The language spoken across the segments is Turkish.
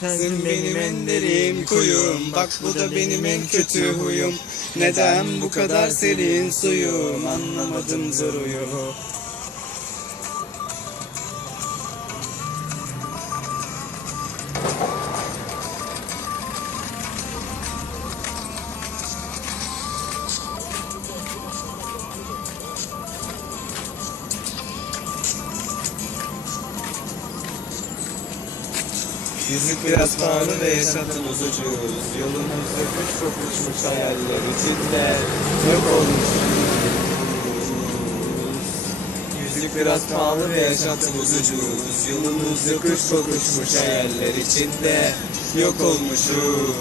Sensin benim en derin kuyum. Bak bu da benim en kötü huyum. Neden bu kadar serin suyum? Anlamadım zoruyu Yüzük biraz pahalı ve yaşantımız ucuz Yolumuzda kuş çok uçmuş hayaller içinde Yok olmuş Yüzük biraz pahalı ve yaşantımız ucuz Yolumuzda kuş çok uçmuş hayaller içinde Yok olmuşuz.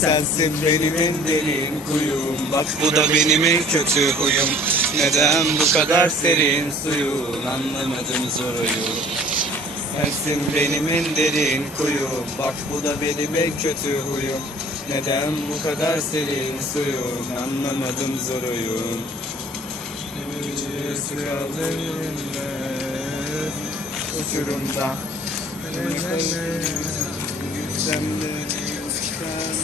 Sensin benim en derin kuyum. Bak bu da benim en kötü huyum. Neden bu kadar serin suyun? Anlamadım zoruyu Sensin benim en derin kuyum Bak bu da benim en kötü huyum. Neden bu kadar serin suyun Anlamadım zoruyum Yüzü kaldı elimde Uçurumda Gitsem de gitsem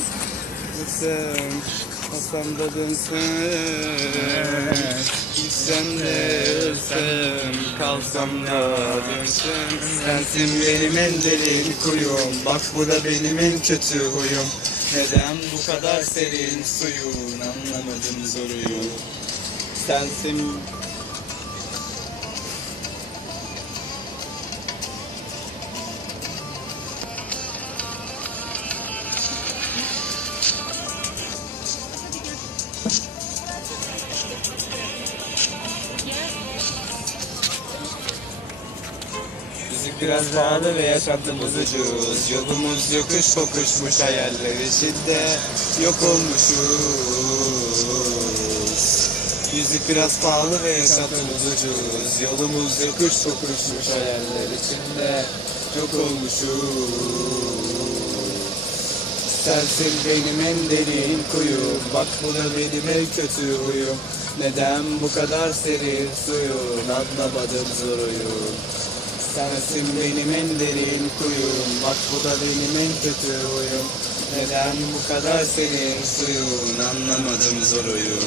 Gitsem Asam da dönsem Gitsem de ölsem Kalsam da dönsem. Sensin benim en derin kuyum Bak bu da benim en kötü huyum. Neden bu kadar serin suyun Anlamadım zoruyu Sensin Müzik biraz pahalı ve yaşantımız ucuz. Yolumuz yokuş kokuşmuş hayaller içinde. Yok olmuşuz. Müzik biraz pahalı ve yaşantımız ucuz. Yolumuz yokuş kokuşmuş hayaller içinde. Yok olmuşuz Sensin benim en derin kuyum Bak bu da benim en kötü huyum Neden bu kadar serin suyun? Anlamadım zoruyu Sensin benim en derin kuyum Bak bu da benim en kötü huyum. Neden bu kadar serin suyun? Anlamadım zoruyu